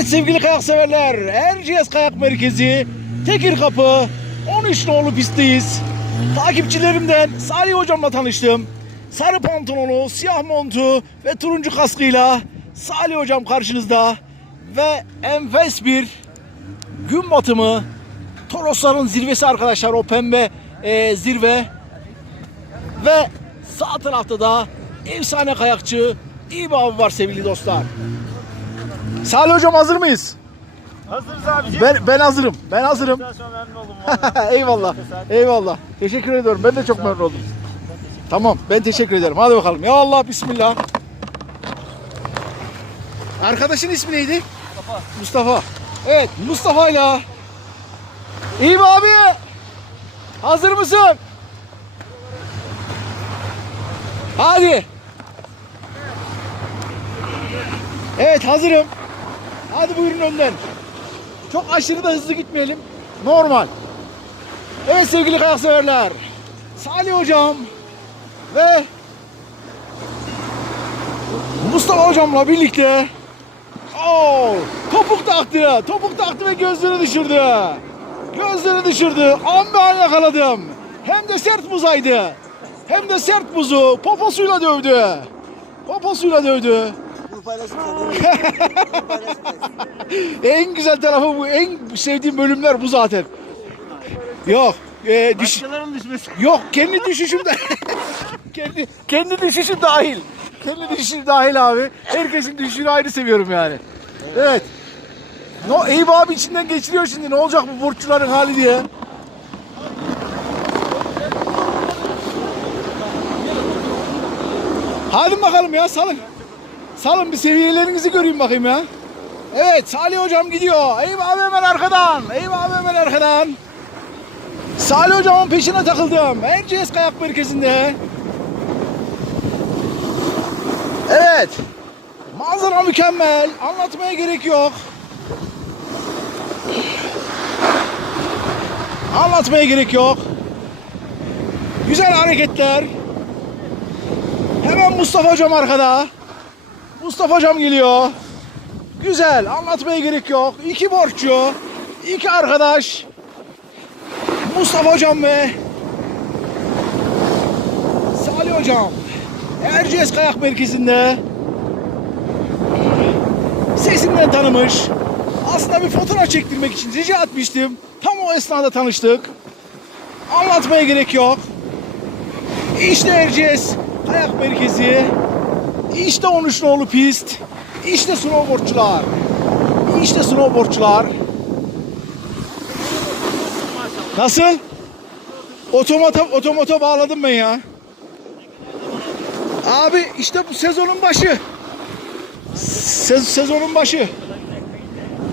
Evet sevgili kayak severler, Erciyes Kayak Merkezi, Tekir Kapı, 13 nolu pistteyiz. Takipçilerimden Salih hocamla tanıştım. Sarı pantolonu, siyah montu ve turuncu kaskıyla Salih hocam karşınızda. Ve enfes bir gün batımı, Torosların zirvesi arkadaşlar o pembe e, zirve. Ve sağ tarafta da efsane kayakçı İyi abi var sevgili dostlar. Salih hocam hazır mıyız? Hazırız abicim. Ben ben hazırım. Ben hazırım. Eyvallah. Eyvallah. Teşekkür ediyorum. Ben de çok memnun oldum. Tamam. Ben teşekkür ederim. Hadi bakalım. Ya Allah bismillah. Arkadaşın ismi neydi? Mustafa. Mustafa. Evet, Mustafa ile. İyi mi abi? Hazır mısın? Hadi. Evet, hazırım. Hadi buyurun önden. Çok aşırı da hızlı gitmeyelim. Normal. Evet sevgili kayak. Salih hocam ve Mustafa hocamla birlikte Oo, topuk taktı. Topuk taktı ve gözlerini düşürdü. Gözlerini düşürdü. An be an yakaladım. Hem de sert buzaydı. Hem de sert buzu poposuyla dövdü. Poposuyla dövdü. Bu paylaşım En güzel tarafı bu. En sevdiğim bölümler bu zaten. Yok. E, düş, Başkalarının düşmesi. yok kendi düşüşüm de kendi kendi düşüşüm dahil. Kendi düşüşüm dahil abi. Herkesin düşüşünü ayrı seviyorum yani. Evet. No, Eyüp abi içinden geçiriyor şimdi. Ne olacak bu burçların hali diye. Hadi bakalım ya salın. Salın bir seviyelerinizi göreyim bakayım ya. Evet Salih hocam gidiyor. Eyüp abi hemen arkadan. Eyüp abi hemen arkadan. Salih hocamın peşine takıldım. Erciyes Kayak Merkezi'nde. Evet. Manzara mükemmel. Anlatmaya gerek yok. Anlatmaya gerek yok. Güzel hareketler. Hemen Mustafa hocam arkada. Mustafa hocam geliyor. Güzel. Anlatmaya gerek yok. İki borçlu. iki arkadaş. Mustafa hocam ve Salih hocam. Erciyes Kayak Merkezi'nde sesimden tanımış. Aslında bir fotoğraf çektirmek için rica etmiştim. Tam o esnada tanıştık. Anlatmaya gerek yok. İşte Erciyes Kayak Merkezi. İşte 13 nolu pist. İşte snowboardçular. İşte snowboardçular. Nasıl? Otomata, otomata bağladım ben ya. Abi işte bu sezonun başı. Se- sezonun başı.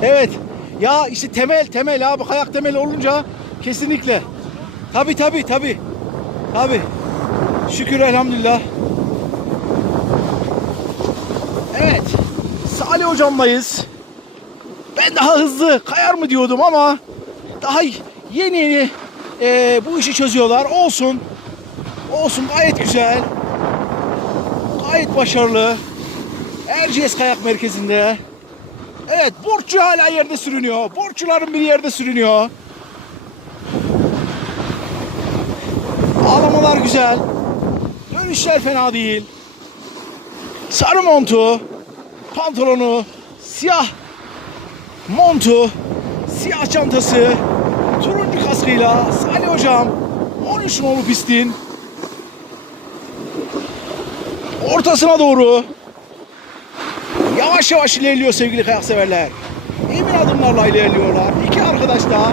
Evet. Ya işte temel temel abi kayak temeli olunca kesinlikle. Tabi tabi tabi. Tabi. Şükür elhamdülillah. Evet. Salih hocamlayız. Ben daha hızlı kayar mı diyordum ama daha yeni yeni eee, bu işi çözüyorlar. Olsun. Olsun gayet güzel. Gayet başarılı. Erciyes Kayak Merkezi'nde. Evet borçlu hala yerde sürünüyor. Borçluların bir yerde sürünüyor. Ağlamalar güzel. Dönüşler fena değil. Sarı montu, pantolonu, siyah montu, siyah çantası, turuncu kaskıyla Salih Hocam 13 nolu pistin ortasına doğru yavaş yavaş ilerliyor sevgili kayak severler. Emin adımlarla ilerliyorlar. İki arkadaş da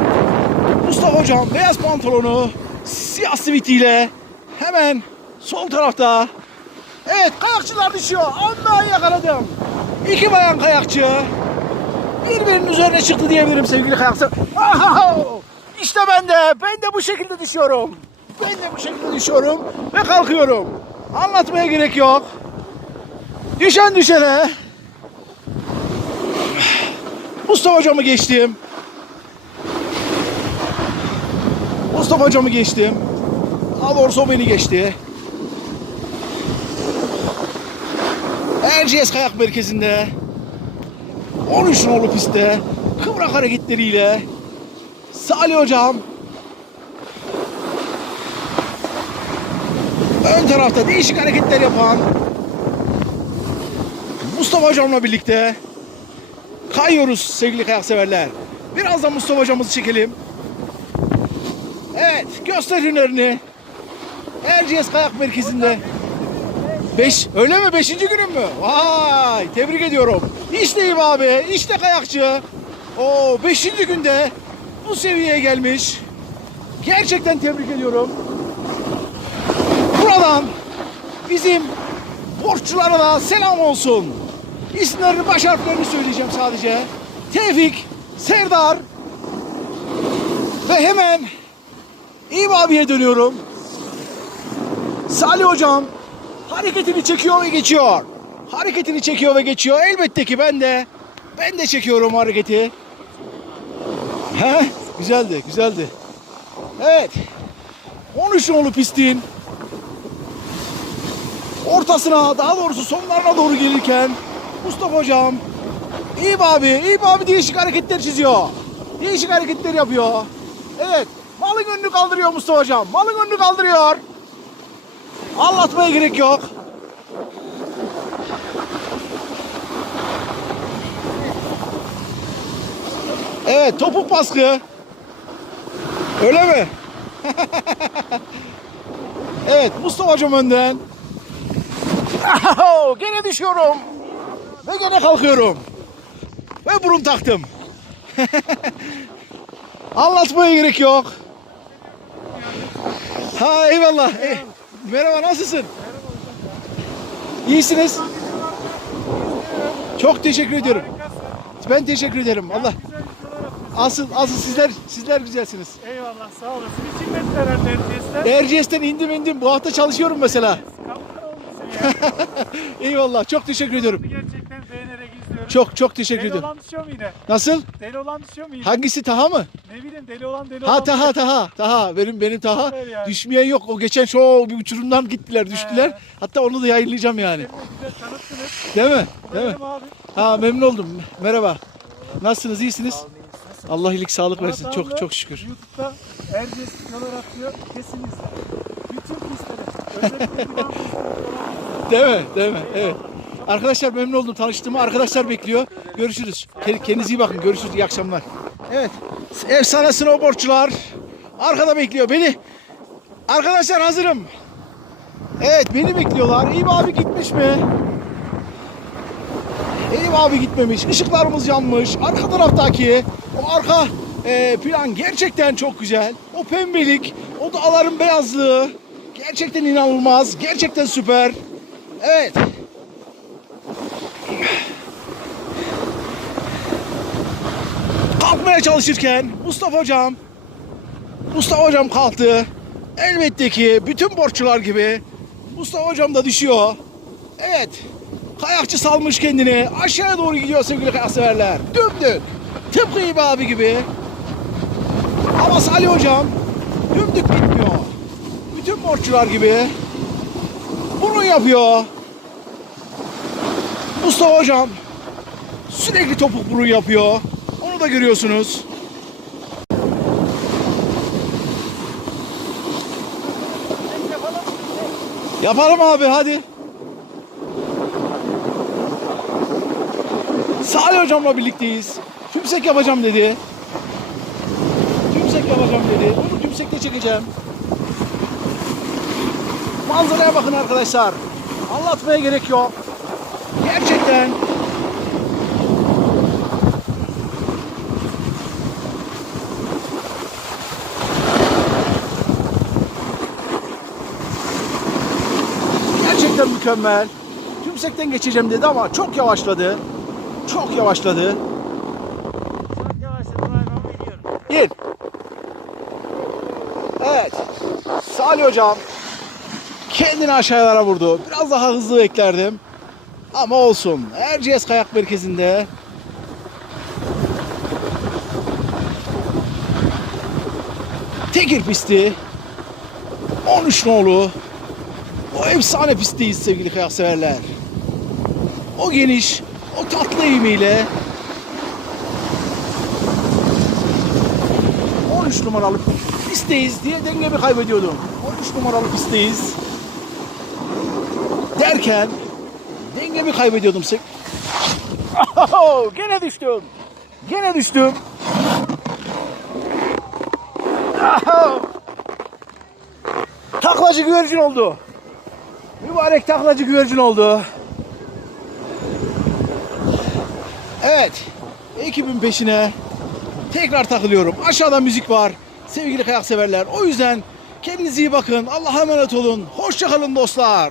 Mustafa Hocam beyaz pantolonu, siyah sivitiyle hemen sol tarafta. Evet kayakçılar düşüyor. Amma yakaladım. İki bayan kayakçı birbirinin üzerine çıktı diyebilirim sevgili kayakçı. İşte ben de, ben de bu şekilde düşüyorum. Ben de bu şekilde düşüyorum ve kalkıyorum. Anlatmaya gerek yok. Düşen düşene. Mustafa hocamı geçtim. Mustafa hocamı geçtim. Daha doğrusu o beni geçti. Erciyes Kayak Merkezi'nde 13 nolu pistte kıvrak hareketleriyle Salih hocam ön tarafta değişik hareketler yapan Mustafa hocamla birlikte kayıyoruz sevgili kayak severler. Birazdan Mustafa hocamızı çekelim. Evet göster hünerini. Erciyes Kayak Merkezi'nde. Beş, öyle mi? Beşinci günün mü? Vay tebrik ediyorum. İşte İbo abi, işte kayakçı. O beşinci günde bu seviyeye gelmiş. Gerçekten tebrik ediyorum. Buradan bizim borçlulara da selam olsun. İsimlerini baş harflerini söyleyeceğim sadece. Tevfik, Serdar ve hemen İbo abiye dönüyorum. Salih hocam hareketini çekiyor ve geçiyor. Hareketini çekiyor ve geçiyor. Elbette ki ben de ben de çekiyorum hareketi. He? Güzeldi, güzeldi. Evet. 13 nolu pistin ortasına daha doğrusu sonlarına doğru gelirken Mustafa hocam İyi abi, iyi abi değişik hareketler çiziyor. Değişik hareketler yapıyor. Evet, malın önünü kaldırıyor Mustafa hocam. Malın önünü kaldırıyor. Anlatmaya gerek yok. Evet topuk baskı. Öyle mi? evet Mustafa hocam önden. Gene düşüyorum. Ve gene kalkıyorum. Ve burun taktım. Anlatmaya gerek yok. Ha eyvallah. Eh, merhaba nasılsın? İyisiniz. Çok teşekkür ediyorum. Ben teşekkür ederim. Allah asıl asıl sizler sizler güzelsiniz. Eyvallah sağ olasın. İçinden herhalde Erciyes'ten. Erciyes'ten indim indim. Bu hafta çalışıyorum mesela. Eyvallah. Çok teşekkür ediyorum. Gerçekten beğenerek izliyorum. Çok çok teşekkür Deli ediyorum. olan düşüyor mu yine? Nasıl? Deli olan düşüyor mu yine? Hangisi Taha mı? Ne bileyim deli olan deli Ha olan. Taha Taha Taha benim benim Taha. Süper yani. Düşmeyen yok. O geçen show bir uçurumdan gittiler, düştüler. He. Hatta onu da yayınlayacağım yani. Tanıttınız. Değil mi? Değil mi? Benim abi. Ha memnun oldum. Merhaba. Nasılsınız? iyisiniz? Allah iyilik sağlık versin. Murat abi Çok çok şükür. YouTube'da Erciyes videolar atıyor. Kesin izle. Bütün pistleri. Özellikle divan pistleri. Değil mi? Değil mi? Evet. Arkadaşlar memnun oldum tanıştığıma. Arkadaşlar bekliyor. Görüşürüz. Ke- Kendinize iyi bakın. Görüşürüz. İyi akşamlar. Evet. Efsane snowboardçular arkada bekliyor. Beni Arkadaşlar hazırım. Evet beni bekliyorlar. İyi abi gitmiş mi? Eyüp abi gitmemiş. Işıklarımız yanmış. Arka taraftaki o arka e, plan gerçekten çok güzel. O pembelik, o dağların beyazlığı gerçekten inanılmaz. Gerçekten süper. Evet. Kalkmaya çalışırken Mustafa hocam Mustafa hocam kalktı. Elbette ki bütün borçlular gibi Mustafa hocam da düşüyor. Evet. Kayakçı salmış kendini. Aşağıya doğru gidiyor sevgili kayakseverler. Dümdük. Tıpkı İbi abi gibi. Ama Salih hocam dümdük gitmiyor. Bütün borçlular gibi. Bunu yapıyor. Mustafa hocam sürekli topuk burun yapıyor. Da görüyorsunuz. Yapalım abi hadi. Salih hocamla birlikteyiz. Tümsek yapacağım dedi. Tümsek yapacağım dedi. Bunu tümsekle çekeceğim. Manzaraya bakın arkadaşlar. Anlatmaya gerek yok. Gerçekten Gerçekten mükemmel. Tümsekten geçeceğim dedi ama çok yavaşladı. Çok yavaşladı. Çok yavaş hayvan biliyorum. İn. Evet. Salih hocam kendini aşağılara vurdu. Biraz daha hızlı beklerdim. Ama olsun. Erciyes Kayak Merkezi'nde Tekir pisti 13 nolu o efsane pistteyiz sevgili kayakseverler. O geniş, o tatlı eğimiyle 13 numaralı pistteyiz diye dengemi kaybediyordum. 13 numaralı pistteyiz derken dengemi kaybediyordum. Oh, gene düştüm. Gene düştüm. Oh. Taklacı güvercin oldu. Mübarek taklacı güvercin oldu. Evet. Ekibin peşine tekrar takılıyorum. Aşağıda müzik var. Sevgili kayak severler. O yüzden kendinize iyi bakın. Allah'a emanet olun. Hoşçakalın dostlar.